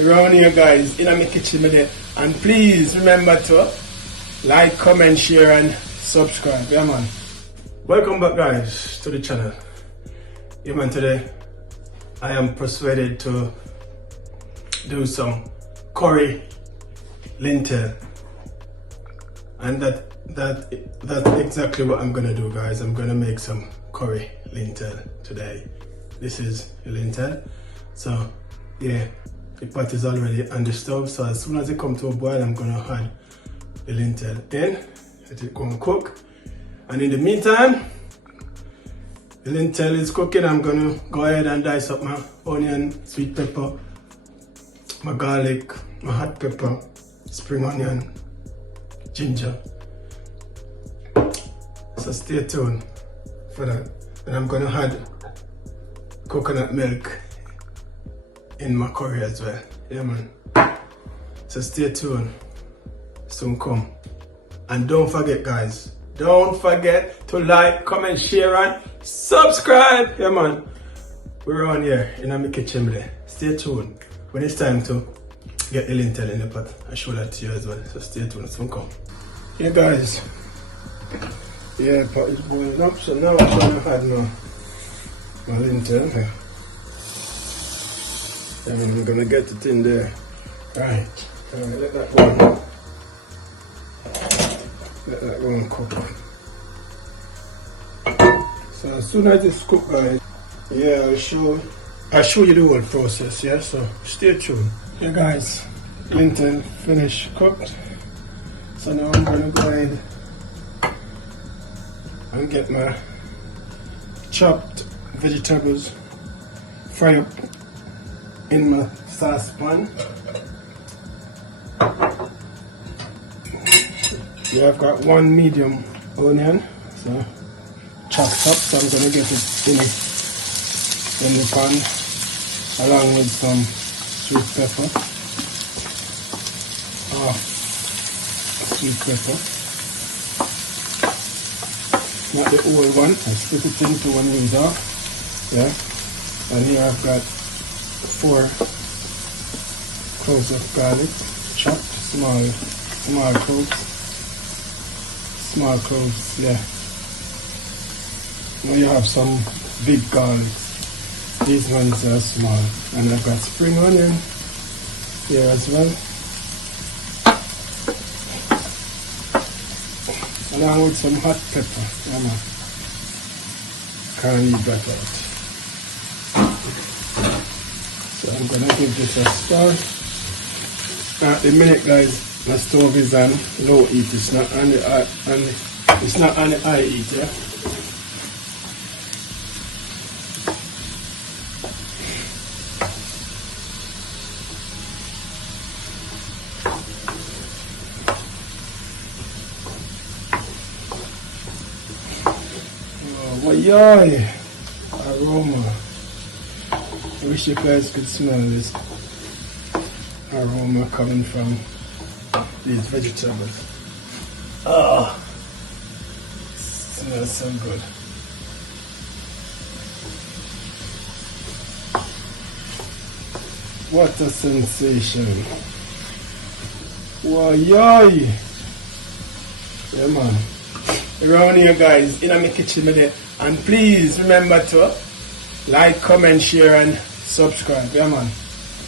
around here guys in my kitchen with it. And please remember to like, comment, share and subscribe. Yeah man. Welcome back guys to the channel. Yeah man, today I am persuaded to do some curry lentil, and that's exactly what I'm gonna do guys. I'm gonna make some curry lentil today. This is the lentil. So yeah, the pot is already on the stove, so as soon as it comes to a boil I'm gonna add the lentil in, let it go and cook. And in the meantime, the lentil is cooking. I'm gonna go ahead and dice up my onion, sweet pepper, my garlic, my hot pepper, spring onion, ginger. So stay tuned for that. And I'm gonna add coconut milk in my curry as well. Yeah man. So stay tuned. Soon come. And don't forget guys, don't forget to like, comment, share and subscribe. Yeah man. We're on here in my kitchen today. Stay tuned. When it's time to get the lentil in the pot, I show that to you as well. So stay tuned, soon come. Yeah guys. Yeah, pot is boiling up, so now I'm gonna add my lentil here. And I'm gonna get it in there. Right. Let that go. Let that go and cook. So as soon as it's cooked guys, yeah, I'll show you the whole process, yeah, so stay tuned. Yeah guys, lentil finished cooked. So now I'm gonna go ahead and get my chopped vegetables, fry up in my saucepan. Yeah, I've got one medium onion, so chopped up, so I'm gonna get it in the pan along with some sweet pepper. Sweet pepper. Not the whole one, I split it into one with off. Yeah. And here I've got 4 cloves of garlic, chopped, small cloves. Small cloves, yeah. Now you have some big garlic. These ones are small. And I've got spring onion here as well. Along with some hot pepper. Yeah, man. Can't leave that out. So I'm gonna give this a stir. At the minute guys, my stove is on low heat. It's not on the high heat, yeah. Oh, yay! Aroma. I wish you guys could smell this aroma coming from these vegetables. Oh, smells so good. What a sensation. Wow, yay! Yeah man. Around here guys, in my kitchen with it. And please remember to like, comment, share and subscribe. Yeah man.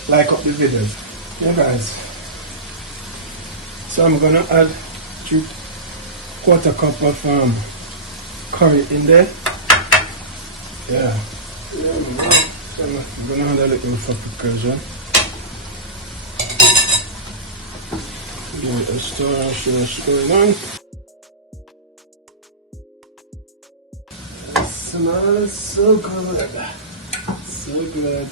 Like up the videos. Yeah guys. So I'm gonna add 3/4 cup of curry in there. Yeah. I'm gonna add a little paprika. Give it a stir on. It smells so good. So good.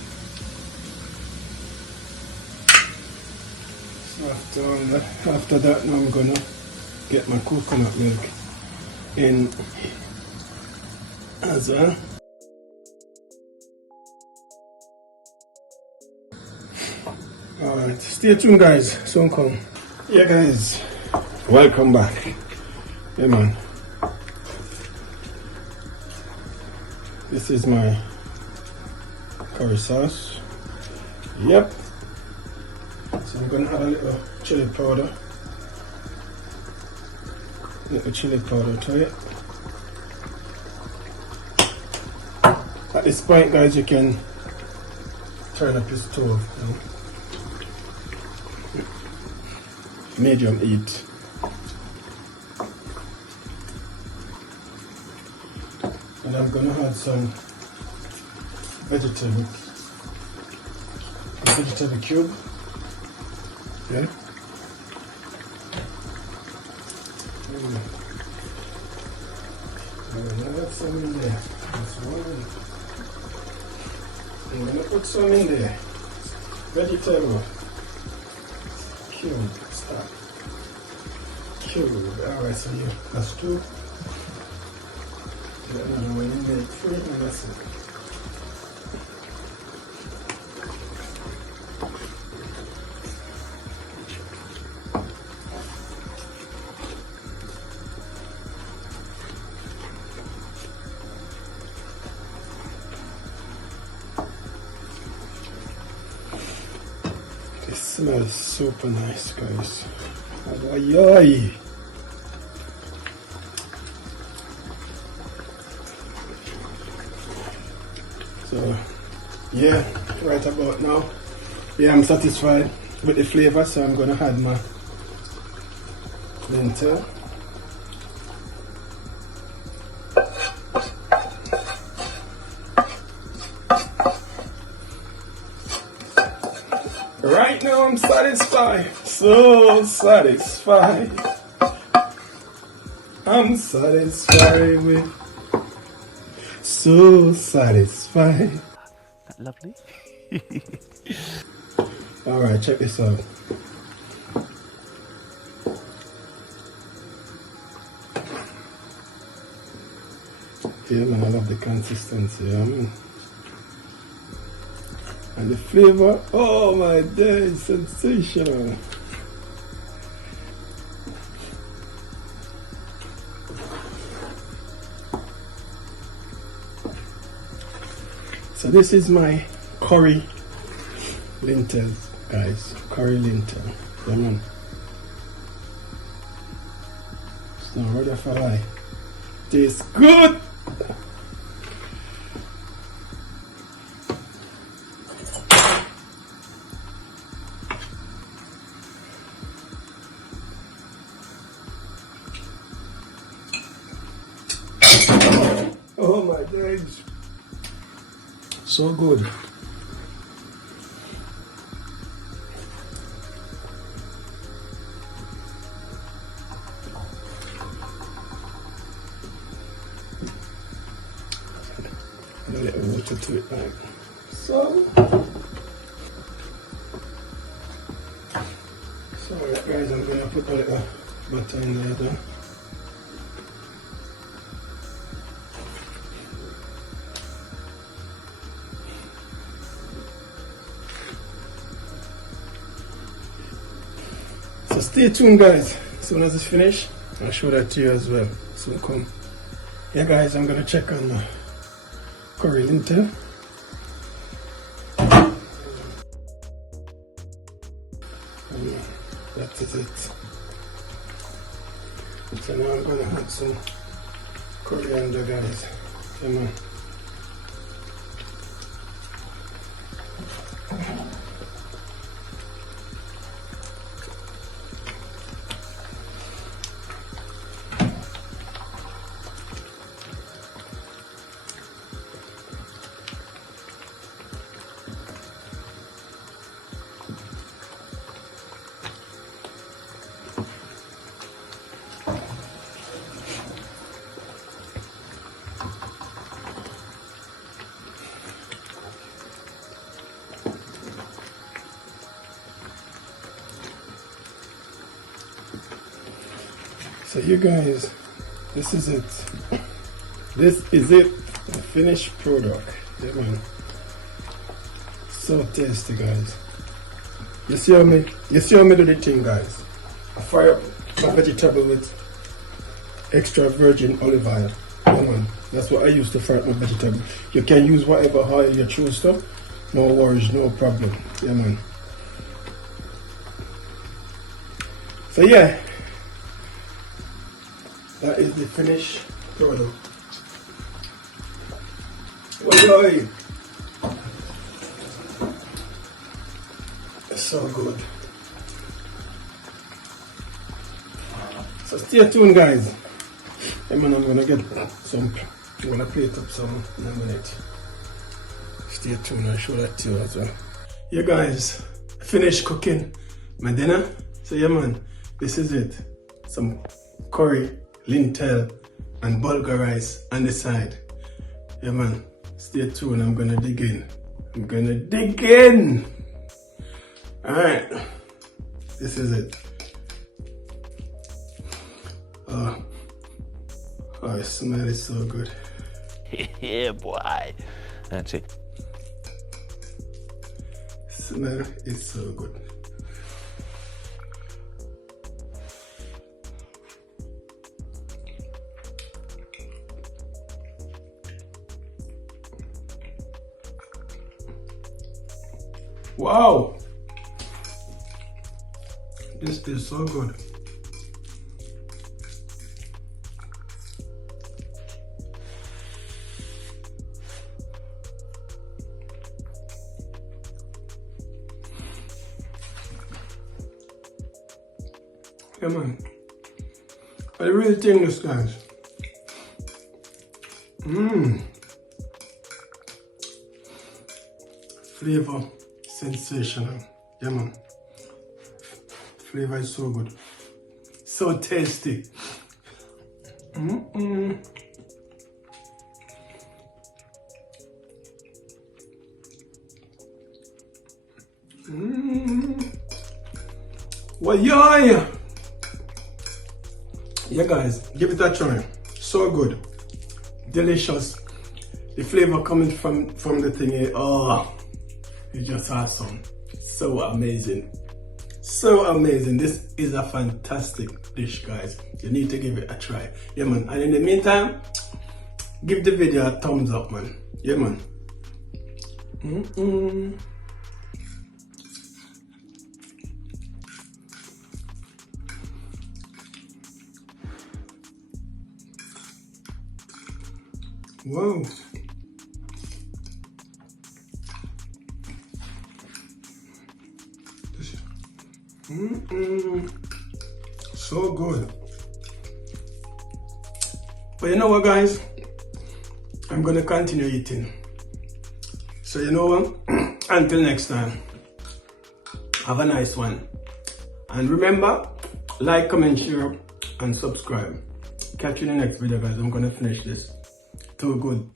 After that, now I'm gonna get my coconut milk in as well. Alright, stay tuned guys, soon come. Yeah guys, welcome back. Hey man. This is my curry sauce. Yep. I'm gonna add a little chili powder. Little chili powder to it. At this point, guys, you can turn up your stove. Medium heat. And I'm gonna add some vegetable cube. Yeah. I'm gonna add some in there. I'm gonna put some in there. Vegetable cube. Stop. Cube. Alright, so yeah, that's two. Another one in there. Three, and that's it. It smells super nice, guys. Ay. So, yeah, right about now, yeah, I'm satisfied with the flavor, so I'm gonna add my lentil. Right now I'm satisfied, so satisfied. I'm satisfied with, so satisfied. That lovely. Alright, check this out. Yeah man, I love the consistency, yeah man. And the flavor, oh my days, sensational. So this is my curry lentils, guys. Curry lentil. Yeah man. It's not ready for lie. Tastes good! Oh my days. So good. And a little water to it like so. So guys, I'm gonna put a little butter in there. So stay tuned, guys. As soon as it's finished, I'll show that to you as well. So come. Yeah guys, I'm gonna check on the curry lentil. And that is it. So now I'm gonna add some coriander, guys. Come on. So you guys, this is it. This is it. The finished product. Yeah man. So tasty, guys. You see how me do the thing, guys. I fry up my vegetable with extra virgin olive oil. Yeah man. That's what I use to fry up my vegetable. You can use whatever oil you choose to. No worries, no problem. Yeah man. So yeah, that is the finished product. Oi. It's so good. So stay tuned, guys. I mean, I'm gonna get some. I'm gonna plate up some in a minute. Stay tuned. I'll show that to you as well. Yeah, guys, finished cooking my dinner. So yeah, man, this is it. Some curry, lentil, and bulgur rice on the side. Yeah, man, stay tuned. I'm gonna dig in. I'm gonna dig in. All right, this is it. Oh, the smell is so good. Yeah, boy. That's it. Smell is so good. Wow, this is so good. Yeah, man. I really think this, guys. Flavor sensational. Yeah, man. Flavor is so good. So tasty. Well, yeah. Yeah, guys, give it a try. So good, delicious. The flavor coming from the thingy. Oh, it's just awesome. So amazing. So amazing. This is a fantastic dish, guys. You need to give it a try. Yeah, man. And in the meantime, give the video a thumbs up, man. Yeah, man. Wow. This is so good. But you know what, guys? I'm gonna continue eating. So you know what? Until next time, have a nice one. And remember, like, comment, share, and subscribe. Catch you in the next video, guys. I'm gonna finish this. Too good.